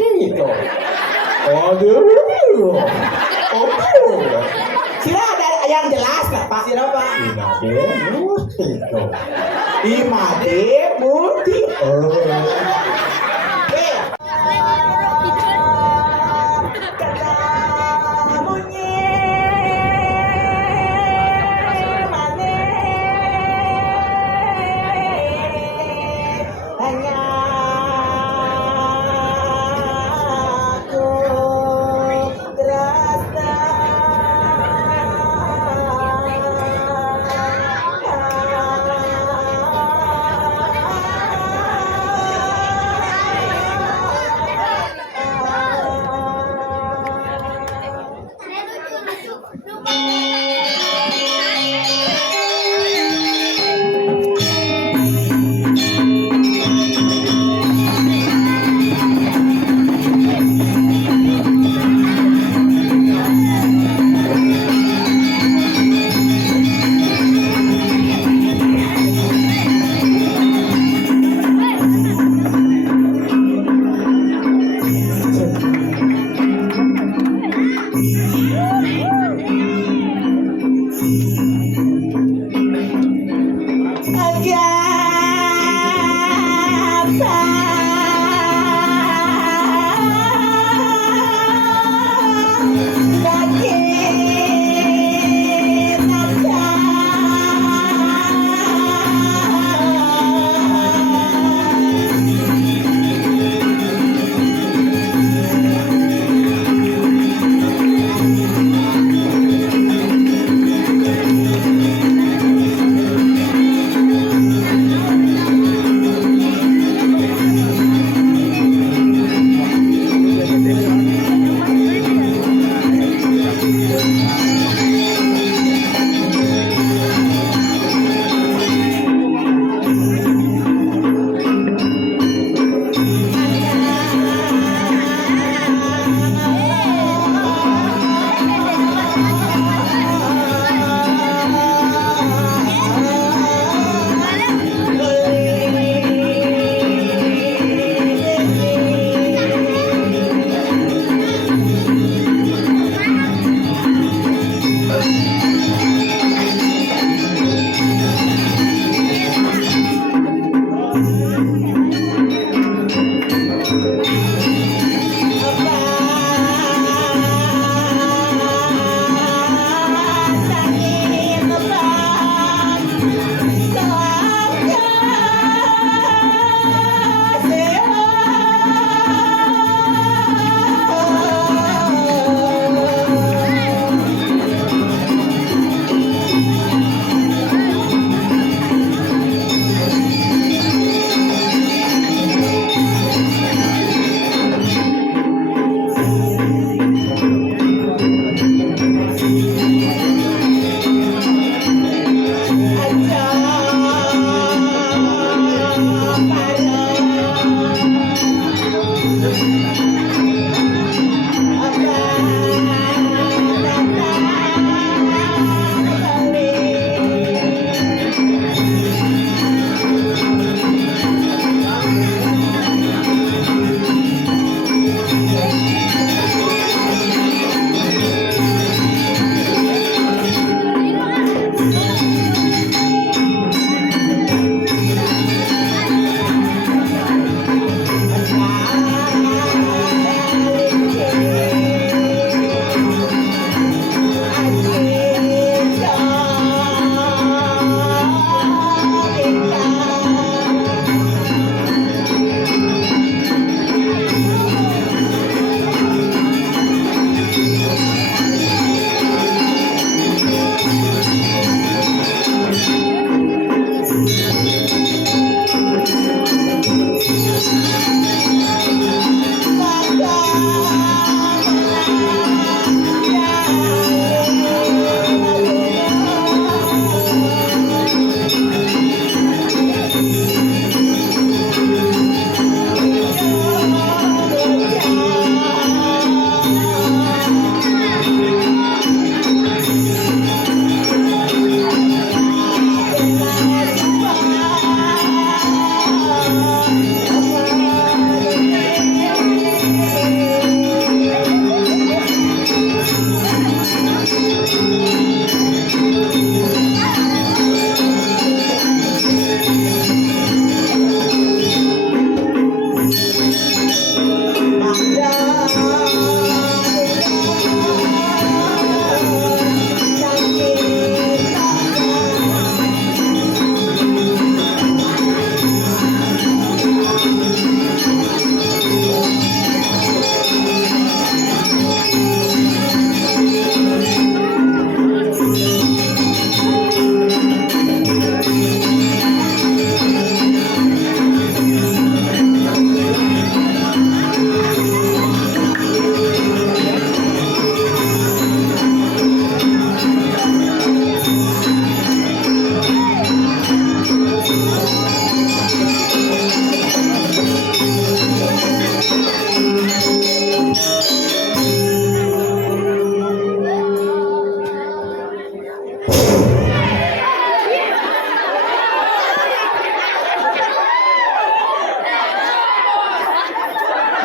Tito. Aduh. Sila ada yang jelas nggak Pak? Sila Pak? Imade Mustito. Imade Muti.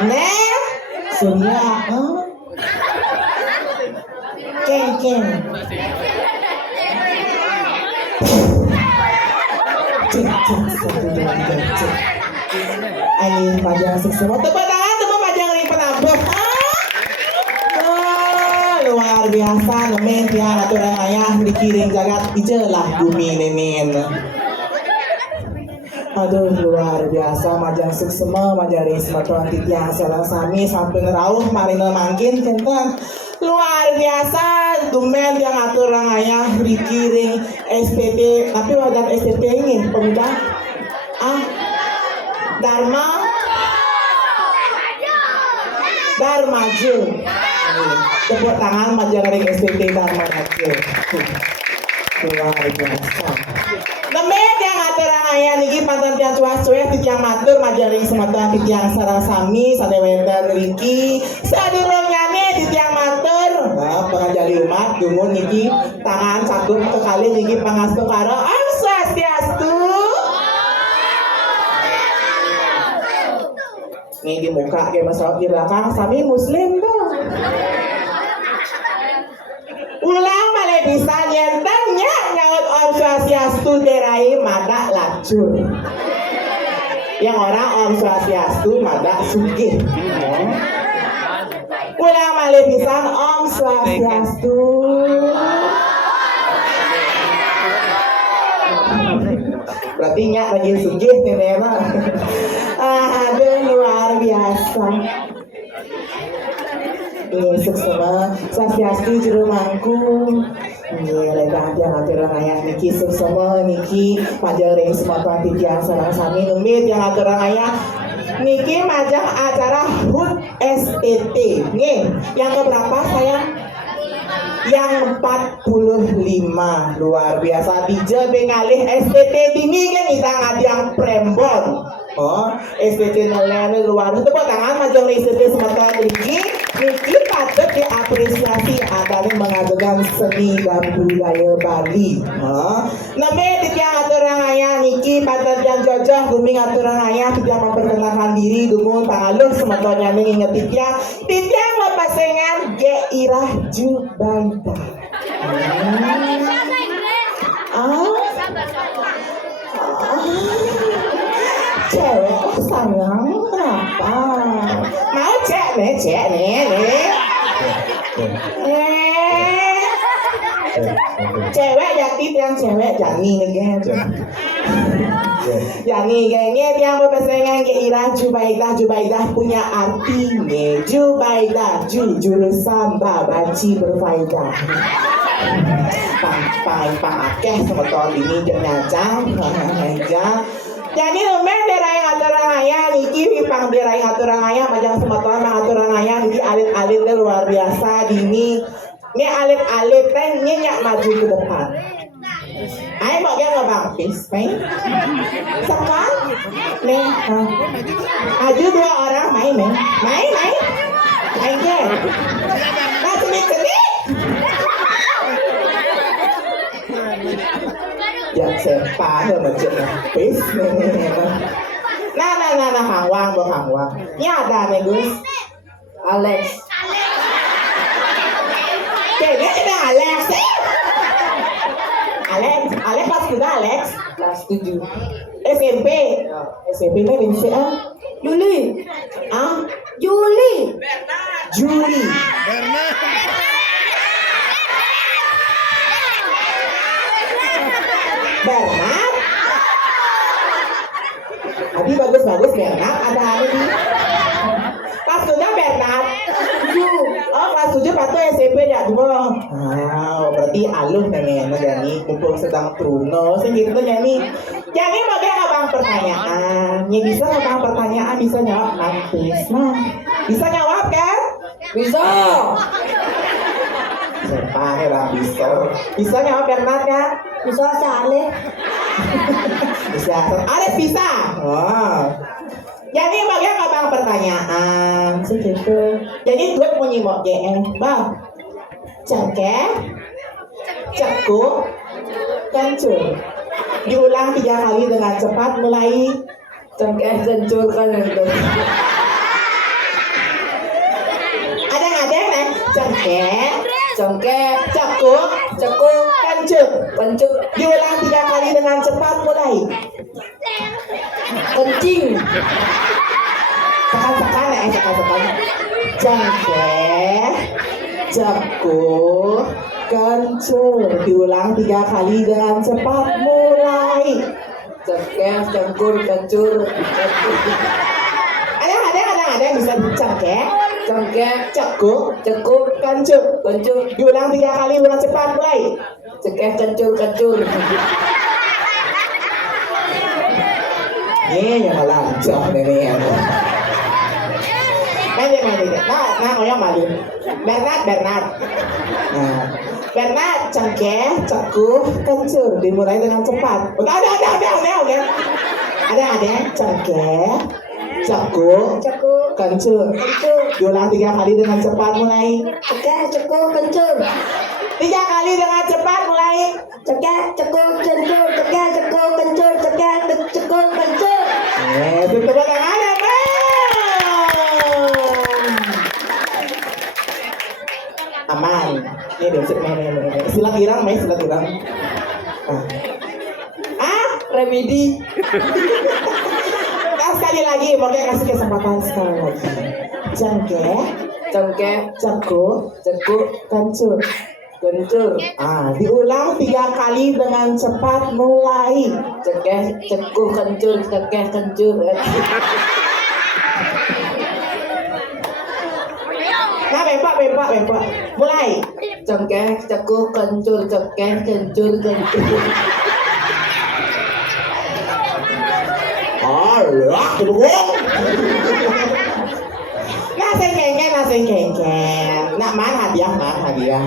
Neng Surya Keng Ayo Majang semua tepuk tangan teman Majang ring penabuh luar biasa nemen tiang aturan ayah dikiring jagat ijelah bumi nemen. Aduh luar biasa Majang suksema Majang ring sematuan titiang sareng sami sampai ngerauh marina mangkin kentang luar biasa dumen yang atur orang ayah dikiring SPT tapi wajar SPT ini pemuda Darmaju tepuk tangan Majang ring SPT Darmaju luar biasa nemen yang atur orang ayah niki pantan tiang cuas-cuas titiang matur Majang ring sematuan titiang sareng sami sadewendan riki sadirongane titiang matur pengajari umat dumun niki tangan satu sekali niki pangastu karo Om Swastiastu. Nih di muka kayak masalah di belakang sami muslim tuh. Ulang balik bisa nyentangnya nyaut Om Swastiastu derai mada lacur. Yang orang Om Swastiastu mada sugih. Ulang balik bisa Om Swastiastu. Berarti nyak lagi sugih nih memang. Aduh luar biasa. Suksema Swastiastu juru mangku. Legang tiang aturan ayah niki suksema niki Majang ring sematuan titiang sareng sami numbit yang aturan ayah niki majang acara HUT STT. Nih, yang keberapa sayang? Yang 45 luar biasa DJ bengalih STT dini kan kita ngadiang prembon STT nelayan luar tepuk tangan Majang ring STT semata tinggi niki patut diapresiasi adanya mengajukan seni dan budaya Bali name titiang aturang ayah niki patut yang jojah guming aturang ayah tidak memperkenalkan diri dumun pangaluh semata nyaning inget titiang pasengan Geirah Jubaida. Cewek sayang kenapa? Mau cek nih. Cewek jati yang cewek jani nih Yani kayaknya yang berpasangan Geirah Jubaidah punya arti nih Jubaidah jurusan babaci berfaedah pang akeh sama tahun ini jernajang jadi lumen derai aturan ayah niki pipang derai aturan ayah Majang sematuan aturan ayah niki alit-alit luar biasa dini ini alit-alit teh nyak maju ke depan. Ayo mau yang ngebangkis, main? Sekarang, nih, aju 2 orang main. Ke, nah celi. Ya sepa macam ngebis, Nah, hangwang. Ini ada nih Gus, Alex. Kayaknya ada Alex sih. Alex kelas berapa Alex? Kelas 7 SMP nya benci Juli Bernard Abi bagus Bernard ada hari ini kelas 7 Bernard kelas 7 patuh SMP ya dua. Berarti aluh namanya Jani mumpung sedang truno segitu Jani bagai abang pertanyaan bisa abang pertanyaan bisa jawab nanti bisa jawab kan? Bisa siapa lah bisa jawab Bernard kan? Bisa Alif bisa jadi bagai abang pertanyaan segitu jadi gue mau nyimak GM bang cekuk kencur diulang 3 kali dengan cepat mulai cengkeh kencur kan itu Cengkeh, cengkeh, cekuk, cekuk, kencur. kencur, Diulang 3 kali dengan cepat, mulai. kencing, Sekan-sekan ya, sekan-sekan. Cengkeh, cekuk, kencur. Diulang 3 kali dengan cepat, mulai. cengkeh, cengkur, kencur, Ada yang bisa cengkeh, cengkeh, cekuk, cekuk, kencur. kencur, Diulang 3 kali dengan cepat, mulai. cengkeh, kencur, kencur. Ini yang lancar ini ya. Mandi. Nah, yang malu. Bernard. Nah, Bernard, cengkeh, cekuk, kencur. Dimulai dengan cepat. Udah. Ada. Cengkeh, cekuk, Cekuk, kencur. kencur, Diulang 3 kali dengan cepat, mulai. cengkeh, cekuk, kencur, 3 kali dengan cepat, mulai. cengkeh, cekuk, kencur, cengkeh, cekuk, kencur, cengkeh, cekuk, kencur. Tepuk tangan ya, Bang. Aman. Ini basic nih. Silat irang. Remedi, Nah, sekali lagi, mau kasih kesempatan sekali lagi. Cengkeh, cengkeh, cekuk, cekuk, kencur. kencur, Diulang 3 kali dengan cepat, mulai. cengkeh, cekuk, kencur, cengkeh, kencur. Nah, bempak. Mulai. Cengkeh, cekuk, kencur, cengkeh, kencur, kencur. Allah, kedua. Nasi kengkeng. Nak mana hadiah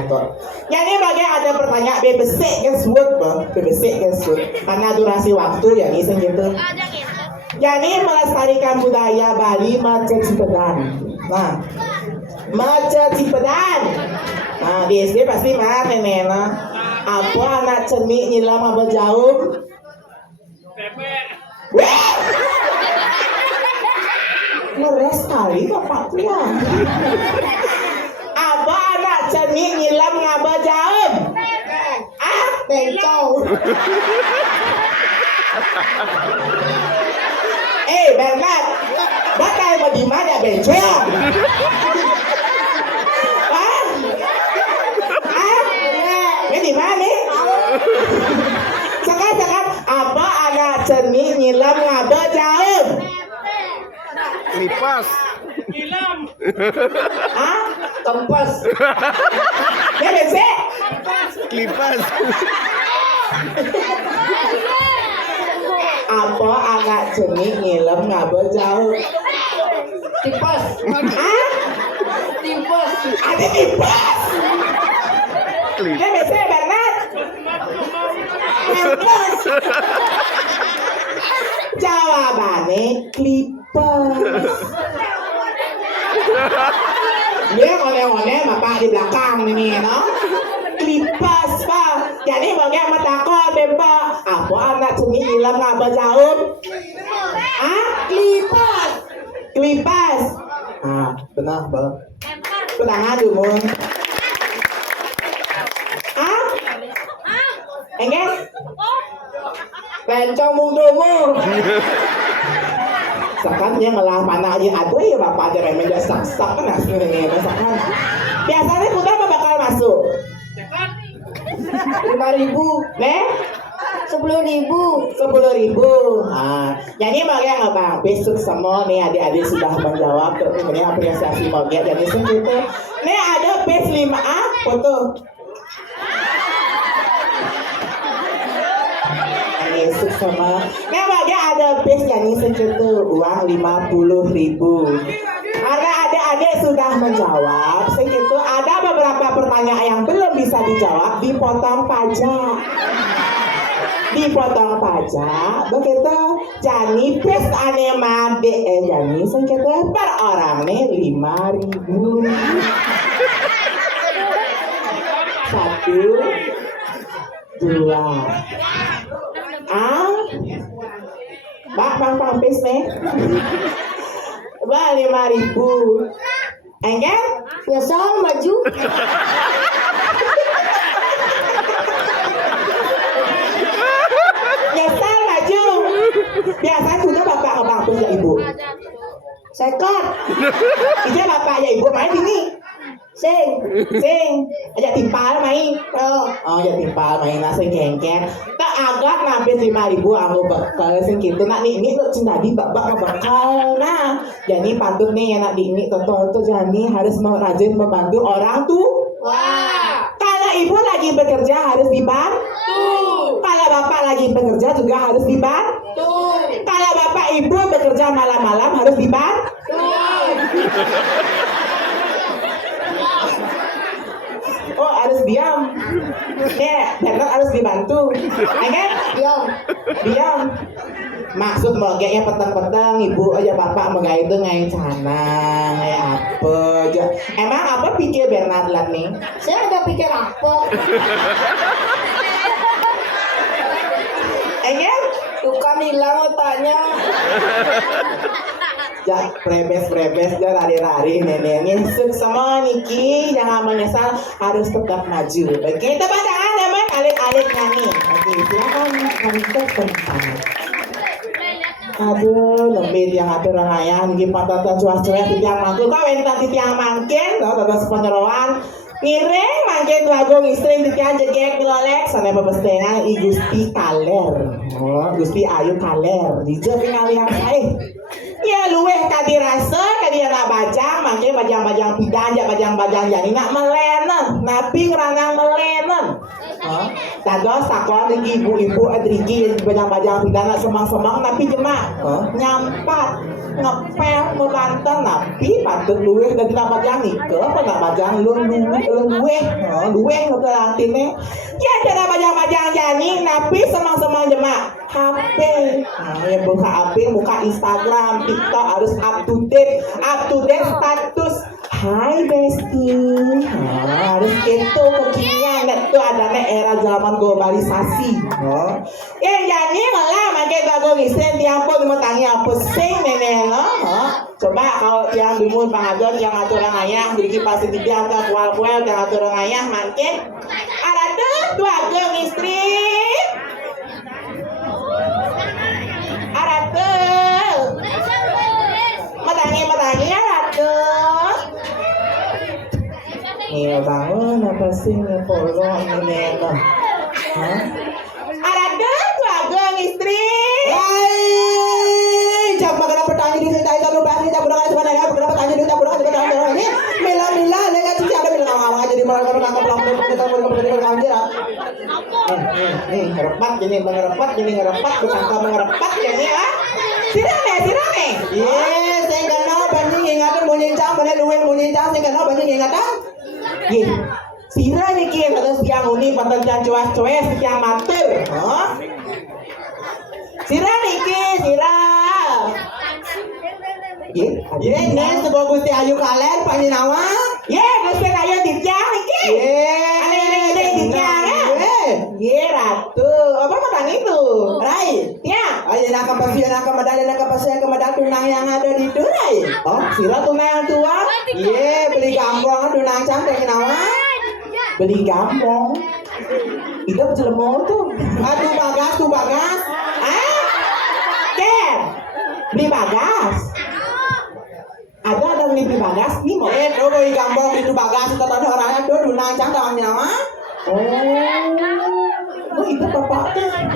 kok. Jadi bagian ada pertanyaan bebesek geswut, karena durasi waktu ya ini gitu. Jadi melestarikan budaya Bali Maca Cipedan. Nah, Maca Cipedan. Nah, di SD pasti mana nena. Apa anak cenik nyilam apa jauh? Wah! Ngeres sekali Bapak ya. Apa anak cenik nyilam ngaba jauh? Bencong. Bernard, bakal mau di mana bencong? Ini di mana? Sekarang apa anak cenik nyilam ngaba jauh? Lipas. Kempas, Ya besek. Lipas. Apa anak cenik nyilam ngaba jauh? tipas, tipas, Ada tipas. Ya besek Bernard. Tipas. Jawabannya klipas. Dia oleh-oleh bapak di belakang ini, no? Klipas, Pak. Jadi bagian mata kau, Bapak. Apa anak cenik hilang ngaba jauh? Klipas. Benar, Bang. Tangan dulu. Enggak? bencong mungtumu. Sekarang dia ngelah panah aja aduh ya bapak aja remen dia sak-sak kan aslinya sekarang. Biasanya kita apa bakal masuk? 5.000, Nih? 10.000. 10.000. Jadi bagian apa? Besok semua nih adik-adik sudah menjawab. Terus kemudian apresiasi bagian jadi segitu. Nih ada page 5A foto. Besok sama. Nih bagian ada page jadi segitu uang 50.000. Karena adik-adik sudah menjawab segitu. Ada beberapa pertanyaan yang belum bisa dijawab dipotong pajak. Dipotong pajak begitu jadi pes ane made jadi sekitar per orang nih 5.000 1 2 bang pes nih bang 5.000 Engkel? Nyesal maju. Nyesel maju. Biasa sudah bapak ke bangku ya ibu. Sekot. Ija bapak ya ibu main sini. Sing. Aja timpal main. Oh aja timpal main nasi kengkeng. Tak agak nampis 5.000 aku bakal sing gitu. Nak ini lo cinta di babak bakal. Nah, jadi patut nih anak ini tonton jadi harus rajin membantu orang tuh. Wah. Kalau ibu lagi bekerja harus dibantu. Kalau bapak lagi bekerja juga harus dibantu. Kalau bapak ibu bekerja malam-malam harus dibantu. Oh harus diam. Benar harus dibantu. Oke? Diam. Maksud mogeknya petang-petang ibu aja bapak megah itu ngain sana ngain apa aja. Emang apa pikir Bernard lah nih? Saya udah pikir apa? Engel? Bukan hilang otaknya. Ya, prebes ya lari-lari neneknya sama Niki jangan menyesal harus tetap maju. Oke, tepuk tangan teman alit-alit nyanyi. Oke, silakan kami ke tempat. Aduh, lembit yang atur ayah niki patatan cuas-cuas tiang mangkul kau entar tiang mangkin, tau tata sepenyeroan. Ngiring mangkin lagu istring tiang jegek dilolek sana pepestengan I Gusti Kaler. Oh, Gusti Ayu Kaler. Dijak ningali yang ya luweh kadi rasa kadi anak bajang mangke bajang-bajang pidan bajang-bajang yani nak melenen napi ranang melenen dados takon iki ibu-ibu adriki bajang-bajang pidan nak semang-semang napi jemak nyampat ngepel membanten napi patut luweh dadi nak bajang ike apa nak bajang luweh ngetelatine ya cara bajang-bajang yani napi semang-semang jemak HP yang buka HP buka Instagram TikTok harus up to date status hai bestie harus itu kekinian itu adanya era zaman globalisasi jadi malah makai gagal istri tiap pun mau tanya apa sih nenek coba kalau yang bimun pengajar yang atur orang ayah beri pasti tidak ke kual-kual yang atur orang ayah makin ada tuh dua geng istri Matangi ratu. Nih bangun apa sih nih polong ini apa? Ada keluarga istri. Hai, jam makan petani di sini kalau bahas jam berapa sebenarnya berapa tanya di jam berapa ini mila dengan cici ada bilang ngomong aja di malam nangkap lampu kita berkepentingan anjir. Nih ngerepat jadi ngerepat bersangka mengerepat jadi ya. Sirame. Yes, saya kenal banyak ingatan muncang mana luwih muncang saya kenal banyak ingatan. Ye, sira niki terus tiang uni pantan cuas-cuas tiang matur. Sira. Ye, nih sebuah Gusti Ayu Kaler panjenengan. Ye, Gusti Ayu Ditjang niki. Ada ide Ditjang ya. Ye, ratu. Apa makan itu? Rai. Ya. Ayo nak kapasian tunang yang ada di Durai. Oh, sira tunang yang tua. Ye, beli gampang tunang cantik nawa. Beli gampang. Itu jelemo tuh. Tuh bagas. Ken. Beli bagas. Ada beli bagas nih mau. Tuh beli gampang itu bagas itu tadi orangnya tuh tunang cantik nawa. Oh, itu bapaknya.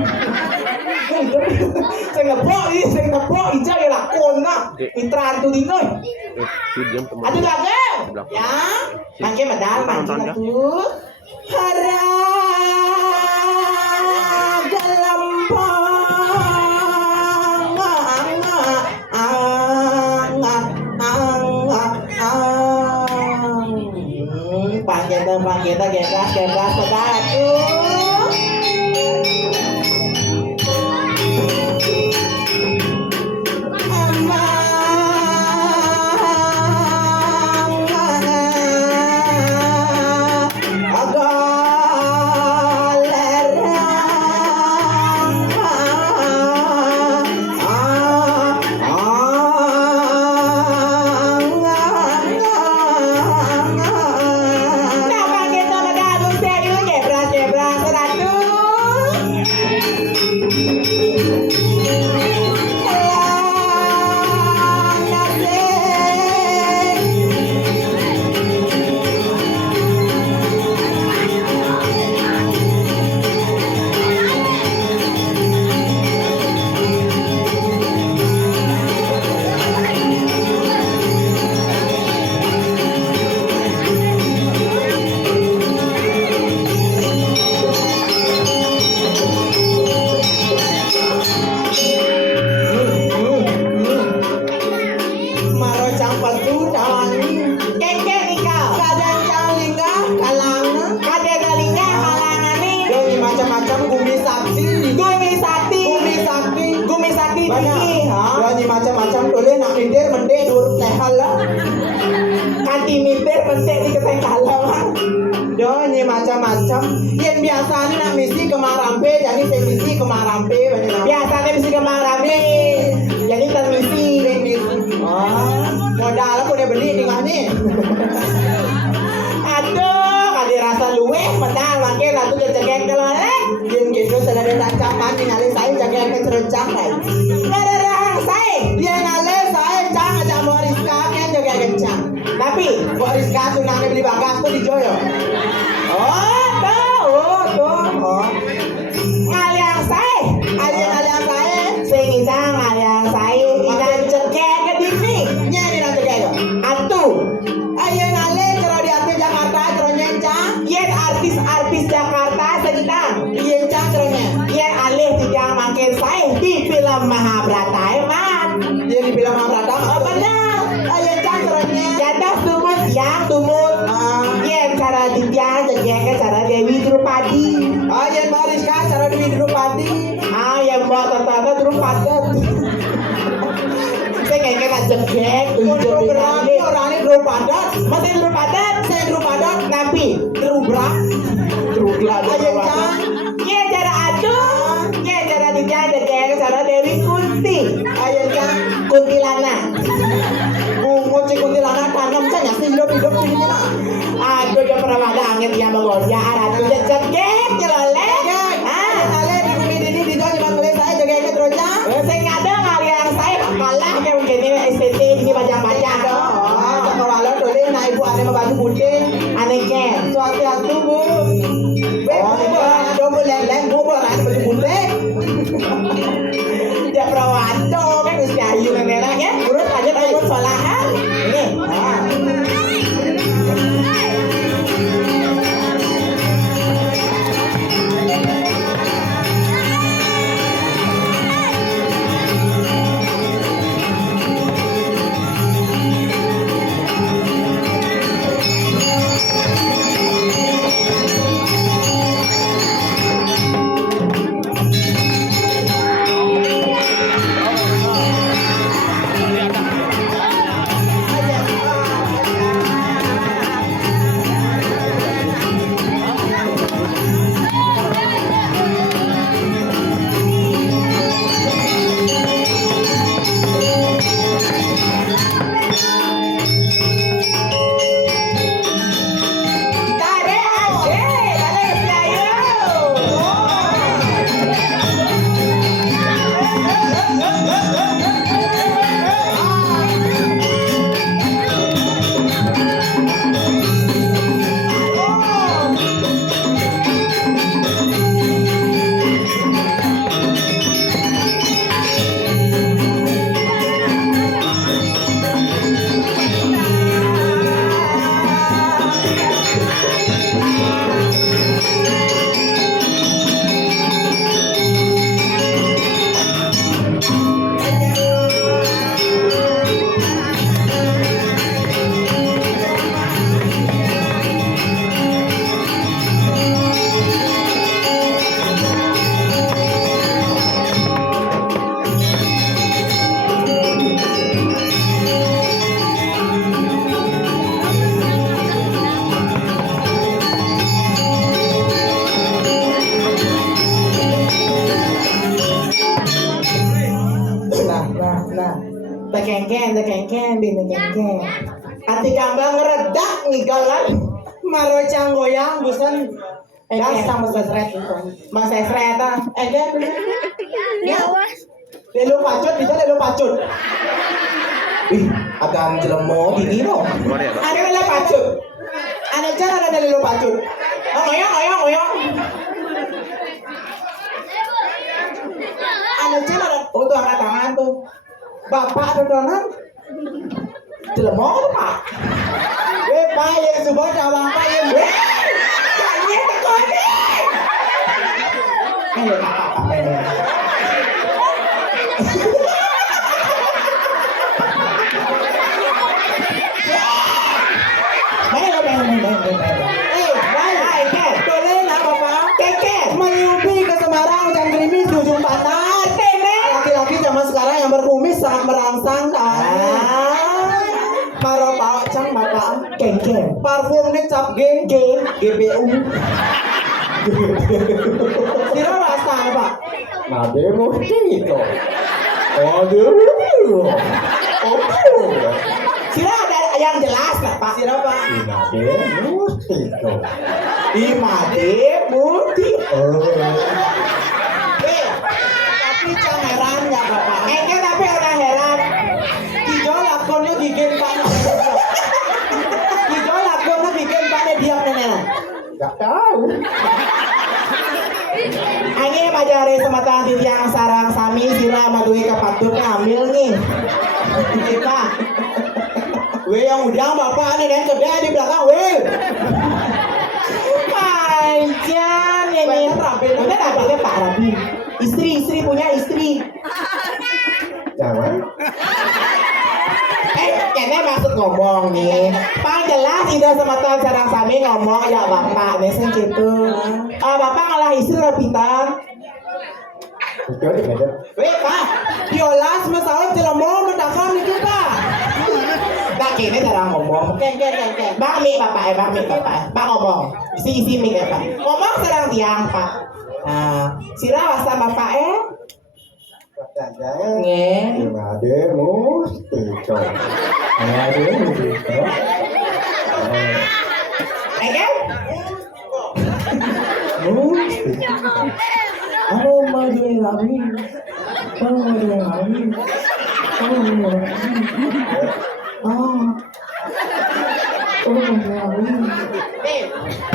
Saya ngeblok ija ya lakon nak mitran tu dino. Ada lagi ya makin medal makin tu harap gelempang panggeta gegas pedal tuh. Timiter penting di keteng kalau. Do ini macam-macam. Yang biasanya nak misi ke Marambe, jadi saya misi ke Marambe. Biasanya misi ke Marambe, jadi tak misi. Oh, modal aku udah beli di mana? Aduh, kali rasa luwe, padahal makin ratu jagain kalau yang gitu sudah ada ancaman ningali saya jagain kecercang lagi. Gara-gara saya, dia ngalih saya cang aja mau Rizka kan jaga kencang. Tapi mau Rizka tuh nanti beli bagas tuh di Joyo. Oh. Ngaliang saya, aja ngaliang saya, sengitang ngaliang saya, ikan cekek ke dini, nyari nang cekek itu. Atuh, ayo ngalih kalau di artis Jakarta, kalau nyencang, yen artis Jakarta sengitang, nyencang ceronya, yen alih tidak makin saya di film Mahabharata emang, dia di film Mahabharata, oh benar, ayo nyencang ceronya, jatuh tumut yang tumut, yen cara Ditya cekek cara Dewi Drupadi. Yang baris kan cara Dewi Drupadi. Yang buat tata Drupadi. Saya kayaknya kan cekek. Berarti orangnya Drupadi. Masih Drupadi. Saya Drupadi. Nabi Drubrak. Ayah kan. Ya cara aduh. Ya cara Ditya cekek cara Dewi Kunti. Ayah kan. Kuntilana. Bungut si Kuntilana tanam saja hidup-hidup di sini lah. Aduh dia pernah ada angin yang menggoda ratu cekek jeloleh. Kalian di bumi ini di jalan Bangladesh saya jaga ini terus ya. Saya ngada ngaliang saya kalah kayak begini STT ini macam-macam dong. Kalau dulu nah ibu ada baju putih anehnya. Suatu bu. Ada boleh bu ada baju putih. Dia perawan dong kan mesti ayu merah ya. Urut aja urut solahan. Ini. Tekengken, tekengken. Ati kambang ngeredak ngigalan. Maro canggoyang busan. Gas sama sesret itu. Mas sesret ah. Kan? Ya. Lelo pacut itu lelo pacut. Ih, agam jelemo ini dong. Ada lelo pacut. Ada cara ada lelo pacut. Ngoyong. Ada cara. Oh tuh angkat tangan tuh. Bapak dodonan jelemo tuh pak. Pak yang sebuah cawang pak yang kayaknya tekoni. Ayo kakak. Sekarang yang berkumis sangat merangsang kan. Maro tahu cang Keng-keng. Parfumnya cap G. GPU. Sira rasa apa? Nade mosquito. Aduh. Oh. Sira ada yang jelas nggak Pak? Sira apa? Nade mosquito. Imade Muti. Tapi jangan heran ya Bapak. Tapi orang heran. Kijo lakonnya bikin Pak. Kijo lakonnya bikin Pak diam nenek. Gak tahu. Angin majari sematan titiang sarang sami sira madui kapatut ngambil nih. Kita. Weh yang undang Bapak nih dan kedai di belakang weh. Panjang ini. Udah rapelnya Pak Rabi. Istri punya istri. Jangan. Kayaknya maksud ngomong nih. Paling jelas tidak sematan sarang sami ngomong ya Bapak. Biasanya gitu. Bapak ngalah istri rapitan. Itu ada. Weh Pak, diolas masalah celemo mendakan nih kita. Tak kini cara ngomong. Keng. Bakmi Bapak. Pak ngomong. Isi mik ya Pak. Ngomong sarang tiang Pak. Nah, sira wasa Bapak Nge. Nade mosquito. Nade mosquito. Kan? Mosquito. Ano madui lagi?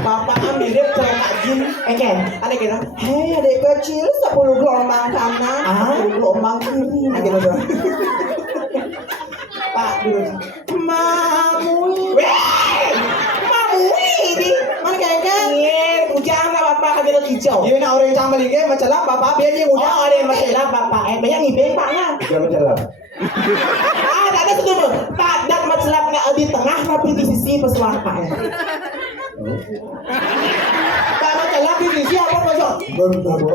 Bapak mirip kayak Kak Jin. Kan? Ada kira, hei adik kecil 10 gelombang kanan, 10 gelombang kiri. Nah gitu dong. Pak, dulu. Mamui. Mamui ini. Mana kayaknya? Ujang lah Bapak kagak hijau. Dia nak orang yang beli game masalah Bapak biar dia udah. Oh, ada yang masalah Bapak. Banyak ngibeng Paknya. Jangan jalan. Tak ada setuju. Tak ada masalah di tengah tapi di sisi pesuara Paknya. Tak masalah di sisi apa masuk? Baru.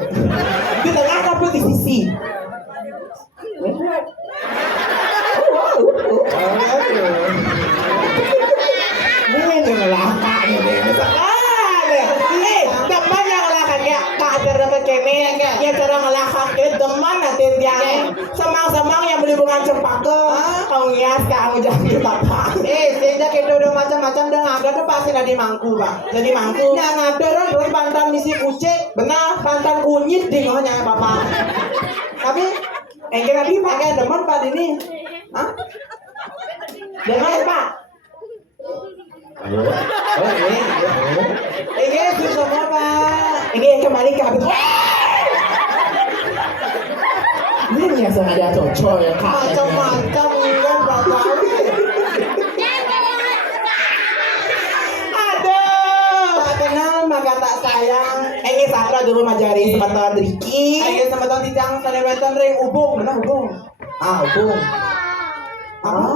Di tengah tapi di sisi. Ini ngelakak ini. Teman yang ngelakak ya, Pak cara kekene ya cara ngelakak itu teman nanti dia semang-semang yang beli bunga cempaka. Kau ngias kamu jadi Bapak. Sehingga kita udah macam-macam dan ada tuh pasti dari mangku Pak. Jadi mangku. Yang ada terus pantan misi kucing, benar pantan kunyit di bawahnya Bapak. Tapi Tadi pakai demen Pak ini. Hah? Dengan Pak. Ayo. Ini susah Bapak. Ini kembali ke habis. Ini yang sengaja cocok ya Kak. Macam-macam kan Bapak. Aduh. Tak kenal maka tak sayang. Ini Sandra dulu majari sebentar Riki. Ayo sama tahun tijang sanewetan ring ubung, benar ubung. Ubung. Apa?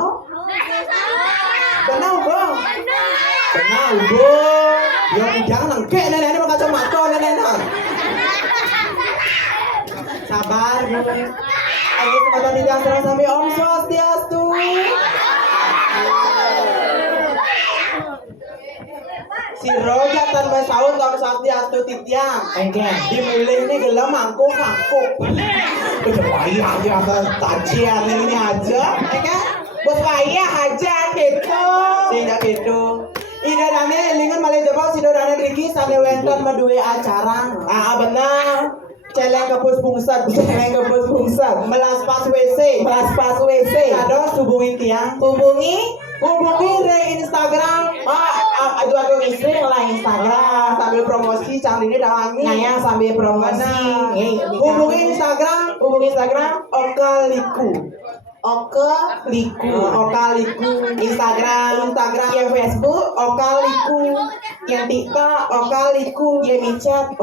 Benar ubung. Benar ubung. Ya jangan nengke nenek ini pakai kacamata nenek. Sabar Bu. Ayo sama tahun tijang serang sampai Om Swastiastu. Si Roja tanpa sahut Om Swastiastu titiang. Dimulai ini gelam mangkuk. Berwayah aja tajian ini aja. Berwayah aja gitu. Tidak gitu. Ida dane lingan malih jebol si dane Riki sane wenten medue acara. Benar. Celeng kepus pungsat, melas pas WC. Kados hubungi tiang. Hubungi re Instagram. Aduh istri lah Instagram. Sambil promosi canggih dalangi. Ngayang sambil promosi. Hubungi Instagram. Okaliku. Instagram. Yang Facebook. Yang TikTok. Yang micet.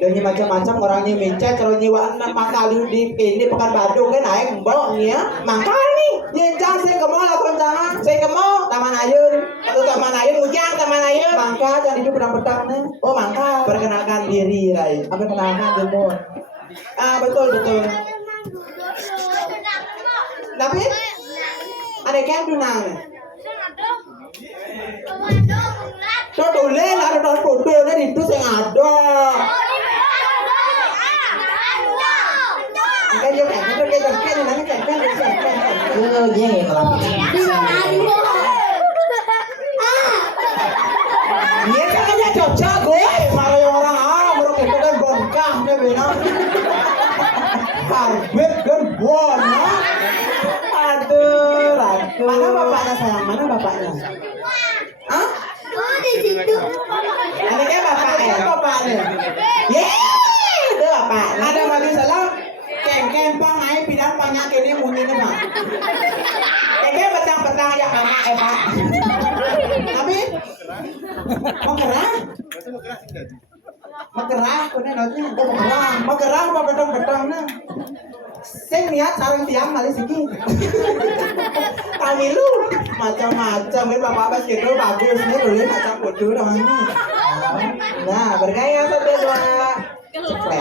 Dan macam-macam orangnya mencet kalau nyiwaan makali di ini pekan Badung kan naik mbok ya mangkal nih nyencang saya kemo lah koncangan saya kemo Taman Ayun atau Taman Ayun ujang Taman Ayun mangkal jangan hidup pedang-pedang nih mangkal perkenalkan diri Rai perkenalkan dulu betul tapi ada kan tunang Tulen ada tahun fotonya itu sing ada. Kan yo kan nanti kan. Yo jeng ngelapin. Iya kan aja cocok gue. Maro orang bro itu kan bongkah deh benar. Karbet kan bona. Aduh. Mana bapaknya sayang? Mana bapaknya? Hah? Ini kan bapaknya. Bapaknya. Itu bapak. Ada bagi salam. Kengkeng bang naik pindah banyak ini mungkin bang. Kengkeng petang-petang ya mama Pak. Tapi mau gerah? Mau gerah, kuning nanti. Mau gerah apa betong-betong nih? Sing niat sarang tiang kali siki. Kami lu macam-macam ini bapak pas gitu bagus nih dulu macam kudu dong ini. Nah bergaya satu dua. Ceklek.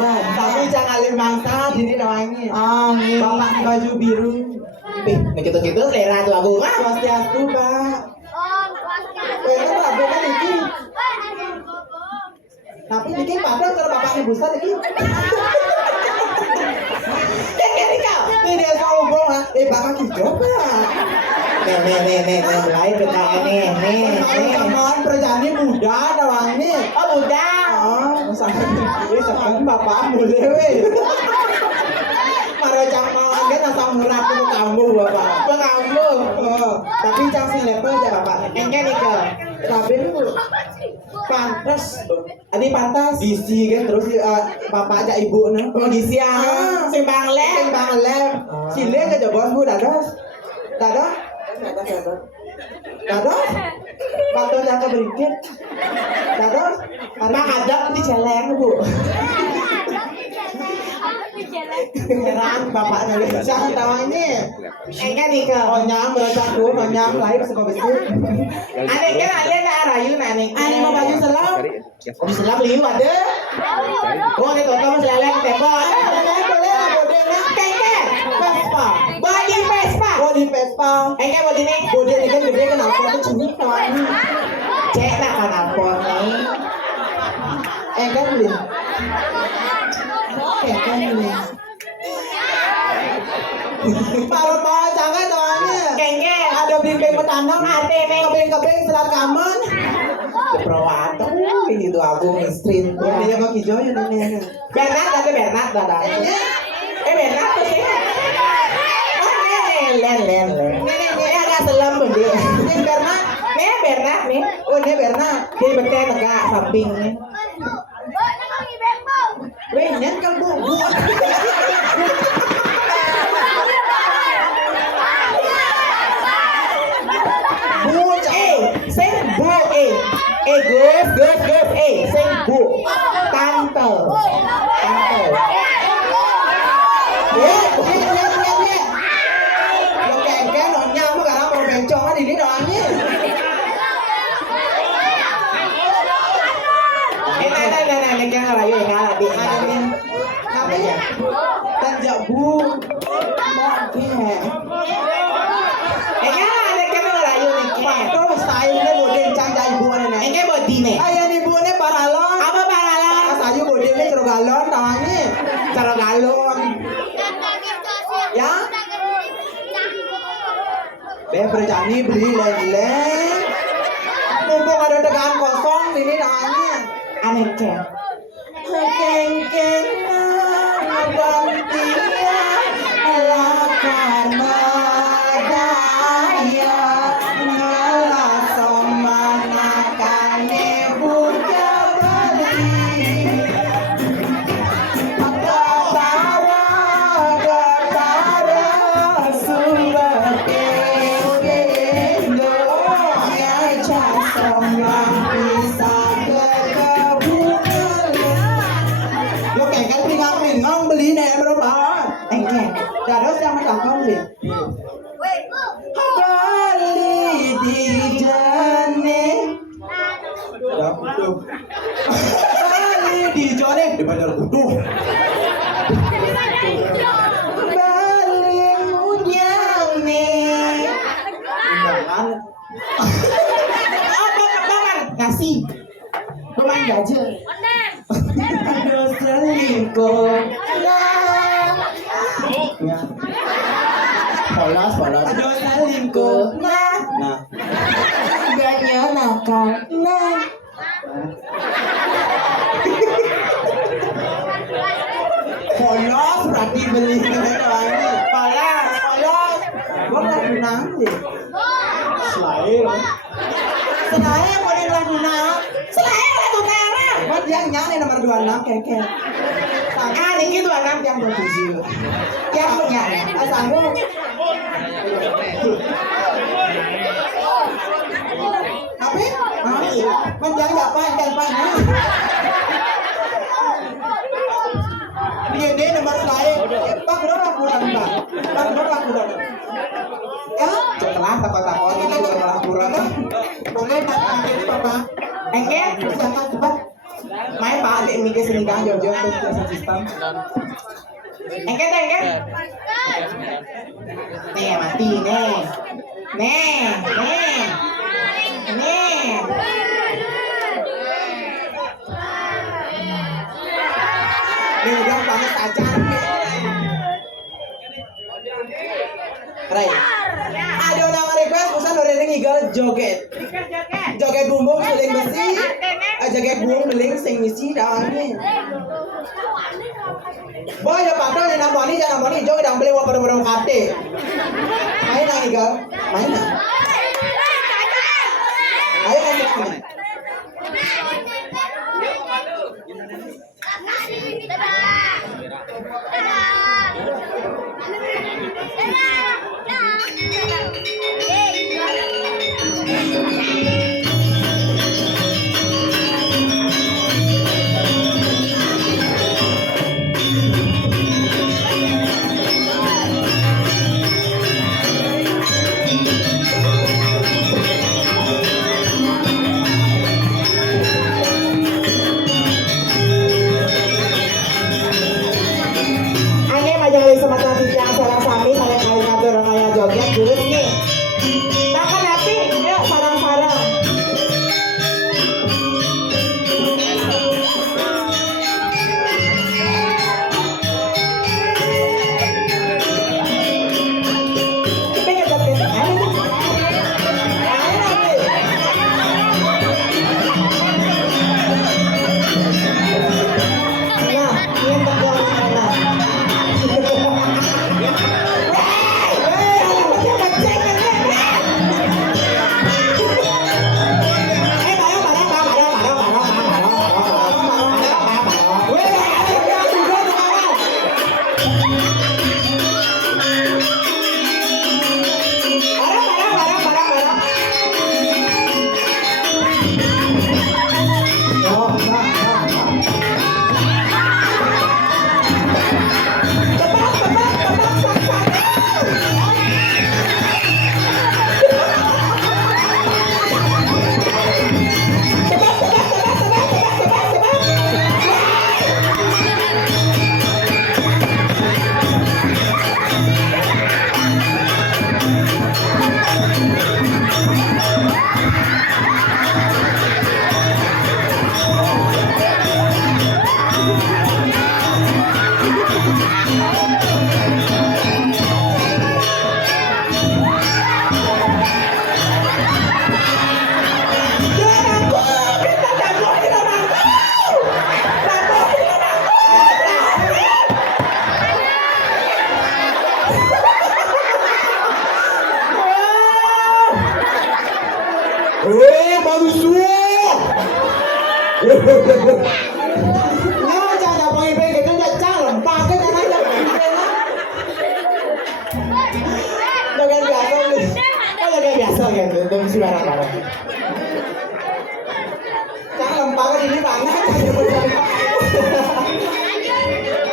Nah, tapi jangan limangsa sini doang ini. Bapak baju biru. Nih gitu-gitu selera tuh aku mah. Swastiastu Pak. Itu lagu kan ini. Tapi ini padahal kalau bapaknya besar ini. Ini dia sombong lah. Bapak hijau Pak. Nih, mulai PKN nih. Teman perjani muda doang ini. Oh muda. Oh, sekarang bapak boleh weh. Maro cang mau kan asam urat ke kamu bapak. Ke kamu. Oh, tapi cang sing level aja bapak. Enggak nih ke. Tapi lu pantas. Ini pantas. Gizi kan terus bapak aja ibu nih. Oh gizi ah. Simbang lem. Sile aja bos bu dados. Dados. Bantu jaga berikut. Dados. Mak ada di celeng bu. Heran bapak dari jangan tahu ini. Enggak nih ke. Onyang bercakdu, onyang lahir sekolah besar. Aneh kan ada nak rayu nani. Ani mau baju selam. Di selam liu ada. Oh ini tonton seleleng tembok. Kengkeng. Vespa. Body Vespa. Enggak body nih. Bodi ini kan gede kenapa tuh cengik kawan. Cek nak kan apa nih. Kan beli. Kan beli. Para jangan doangnya. Kengkeng. Ada bimbing petandang. Ate meng. Kebing selat kaman. Perawat. Ini tuh aku mistrin. Dia mau hijau ya ini. Bernat ada. Bernat tuh sih. Len. Ini agak selam bende. Ini Bernat. Bernat nih. Oh ini Bernat. Dia betul tegak samping nih. Weh, nyen kan bu. Sing bu Gus sing bu tante Lo kengkeng nonnya mau karena mau bencong kan ini doangnya. Nah, keng rayu ya ngalah di Ngapain? Tanjak bu. Mau ke. ada keng rayu nih keng. Pato style bodeng cangja ibu ane. Enggak body nih. Ayah ibu ne paralon. Apa paralon? Sayu bodengnya cero galon tawanya. Cara galon. Ya? Berjani beli lele. Mumpung ada tegangan kosong ini tawanya. Aneh keng. Kengkeng gantinya karena daya ngalah somana kane buka beli Gatara suwate kendo ya casong lang bisa ngon beli này em đâu bà anh nghe cả đó sang nó còn không gì Bali di jane Bali di jane di bandar kudu Bali munyang ne Tangan. Apa kebangan? Ngasih. Pemain gajah. Aduh selingkuh. Ya. Polos. Aduh selingkuh. Nah, Nah, gak nyenangkan. Nah. polos berarti beli ini. Polos. Gua lagu nanti. Selain Senaya mau yang lagu nang. Selain lagu nara. Buat yang nyanyi nomor 26 keke. Ah, ini gitu anak yang 27. Yang punya. Sanggup. Apa? Menjang apa yang panjang? Dia nomor saya. Pak berapa bulan Pak? Pak berapa bulan? Ya, setelah takut-takut itu berapa bulan? Boleh nak ambil Papa? Engket, Siapa cepat? main Pak, adik mikir sini kan jauh-jauh tuh proses sistem. Engket. Nih, mati nih. Nih. Dia bilang panas aja. Ray. Ada nama request pesan dari ngigal joget. Joget bumbung seling besi. Joget bumbung beling sing misi dawane. Boy ya padahal ni namanya jangan namanya joget yang beli waktu pada kate. Main nang ngigal, main nang. Ayo masuk sini. Aneh majang lagi sama tadi yang sarang sami saya kali ngatur orang kaya joget jurus nih. Makan api, yuk sarang-sarang. Kita ngejoget ayo. Nah, ini tegang mana? Bagus semua. Nah, jangan pakai pakai kan jangan pakai jangan Joget biasa nih. Joget biasa gitu, dengan suara bareng. jangan lemparkan ini mana?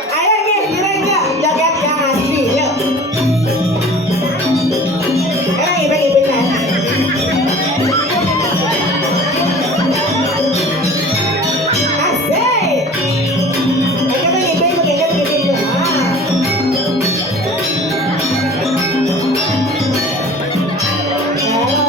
Ayo nih, kira-kira joget yang asli, yuk. Ipeng kan. Asik. Ipeng begini. Ah.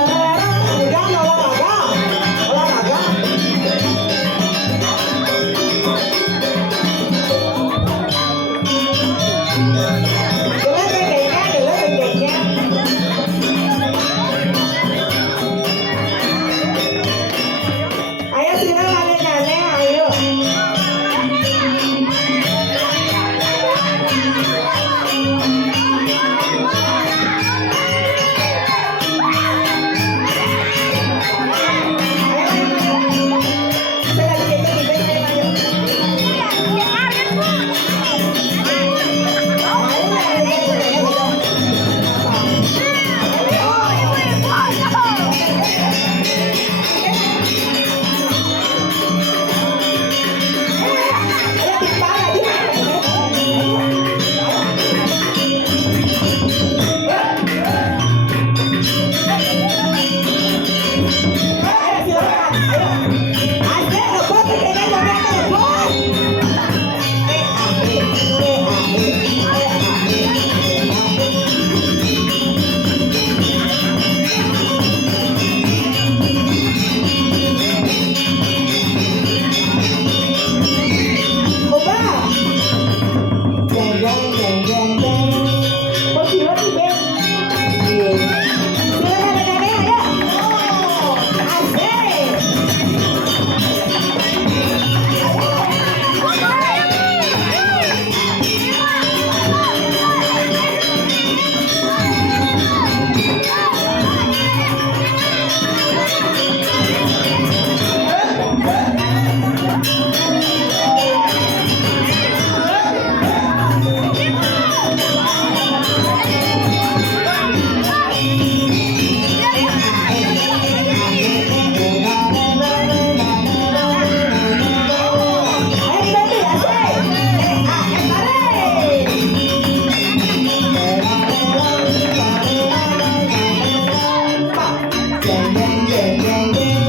Jeng jeng jeng jeng jeng.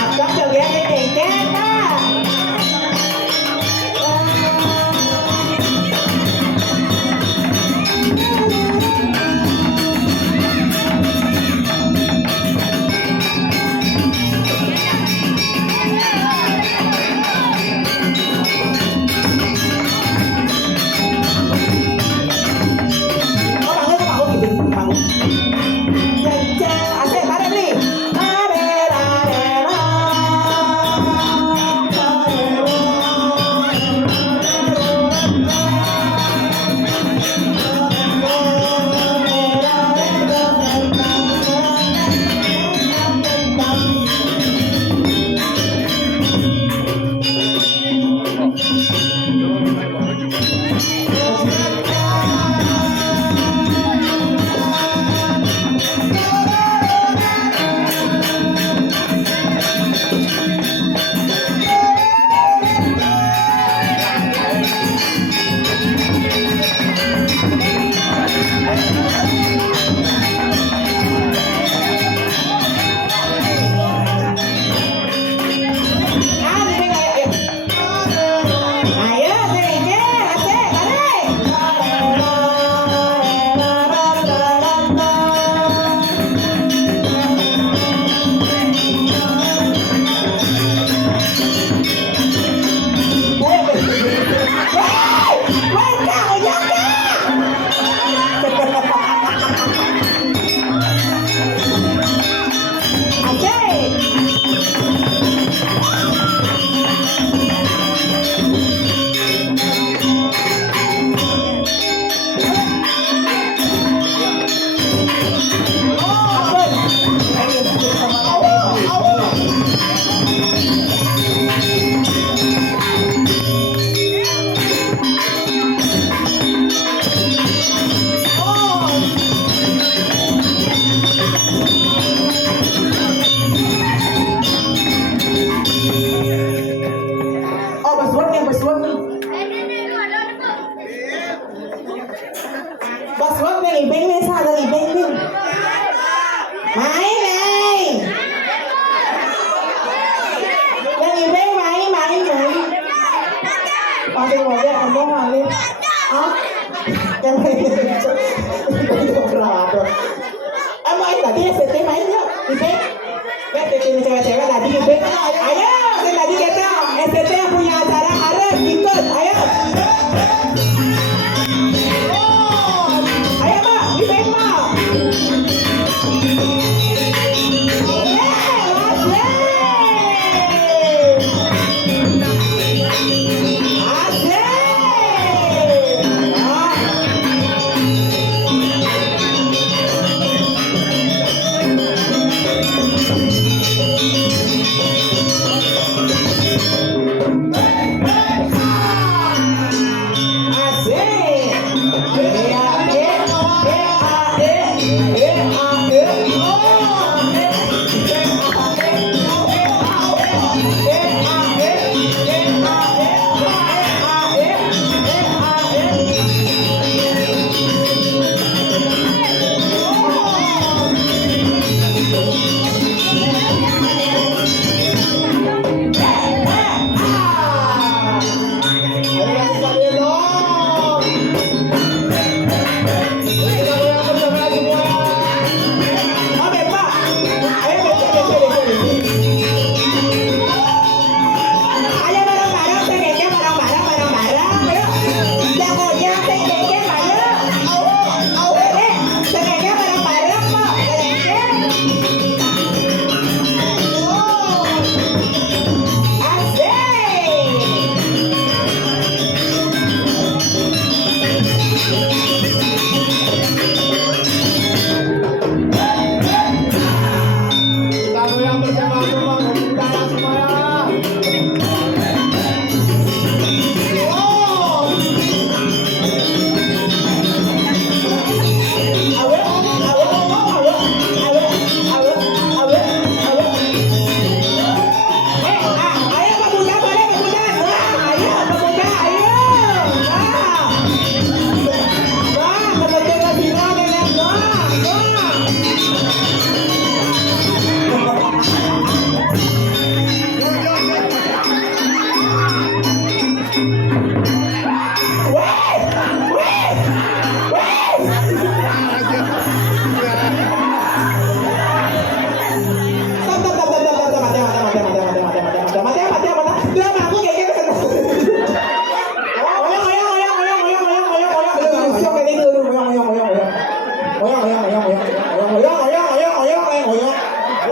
Akang jogetnya jeng jeng Kak. Emang tadi STT main yuk, Ipeng. Lihat ini cewek-cewek tadi Ipeng. Ayo, tadi kita STT yang punya acara harus ikut. Ayo. Ayo Mbak, Ipeng Mbak.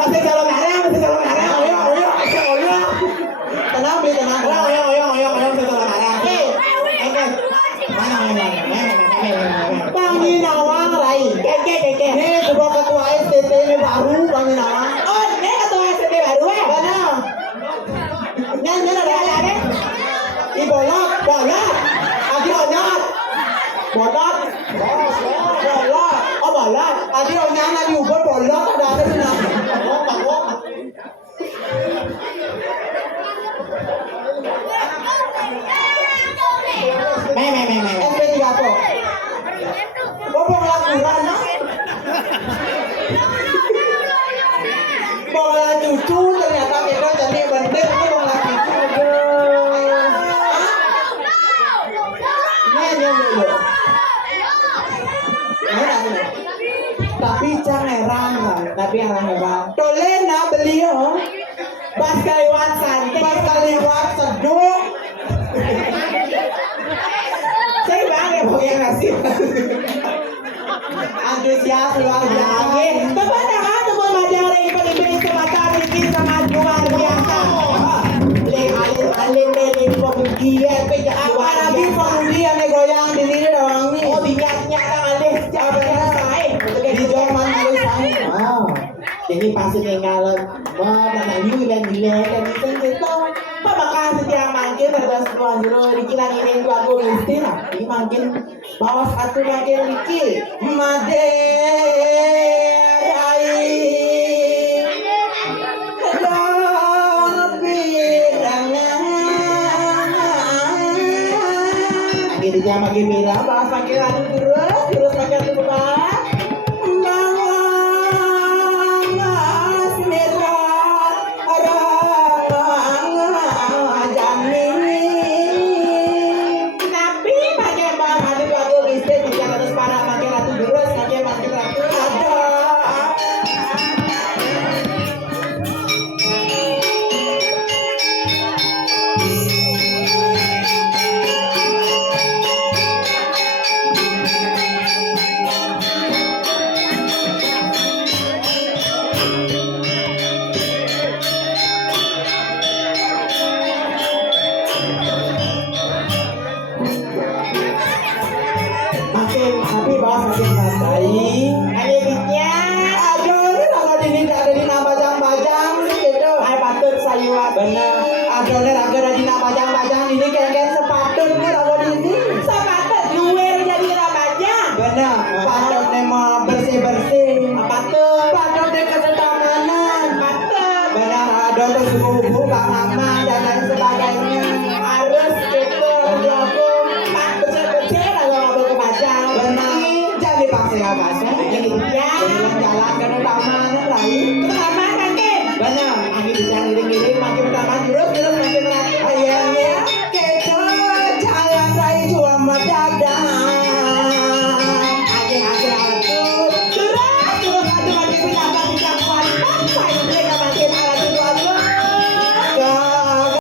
Masih calon arah, masih calon arah. Oyo. Tenang beli tenang. Oyo, masih calon arah. Panggil Nawang Rai. Keke. Nih sebuah ketua STT ini baru panggil Nawang. Oh, ini ketua SD baru ya? Mana? Nyanyi ada. Bolot. Adi onyat. Bolot. Oh bolot. Adi onyat adi ubur bolot ada di sana. Me. SP3 apa? Bong laguran. Bola cucu ternyata kita jadi bener itu bola cucu. Tapi jangan herang kan, tapi herang. Tolena beliau Pas kaliwat santai. pas kaliwat seduh. Saya bang yang ngasih. Antusias luar biasa. Teman Majalengka ini semata bikin sangat luar biasa. Alin pemudian pejak Apalagi pengundi yang goyang di sini doang nih. Oh dinyatnya alih siapa yang Di zaman dulu saya. Jadi pasti tinggal mana dan itu pemakan setiap mangkin terus tuan jero dikilang ini tuan gue istilah ini mangkin bawa satu mangkin dikit dia makin bilang bahas makin adu terus makin adu bebas tapi pakai bang adu adu listrik bisa terus para makin adu terus makin adu tapi bahas makin santai ada ditnya Kalau di sini ada di nama bajang-bajang gitu. ay patut sayuan Bener. Ada raga di nama bajang-bajang ini kayak sepatut nih kalau di sini. sepatut luwer jadi remaja Bener. Patut nih mau bersih-bersih. patut Patut nih kesetamanan. patut Bener. Ada tuh suku-suku Bang Mama dan lain sebagainya. harus gitu diakum betul-betul kalau ngabel ke bajang Bener. Jangan dipaksa-paksa. ya Jalan-jalan ke taman lain. pertama kan Bener. angin yang giring-giring makin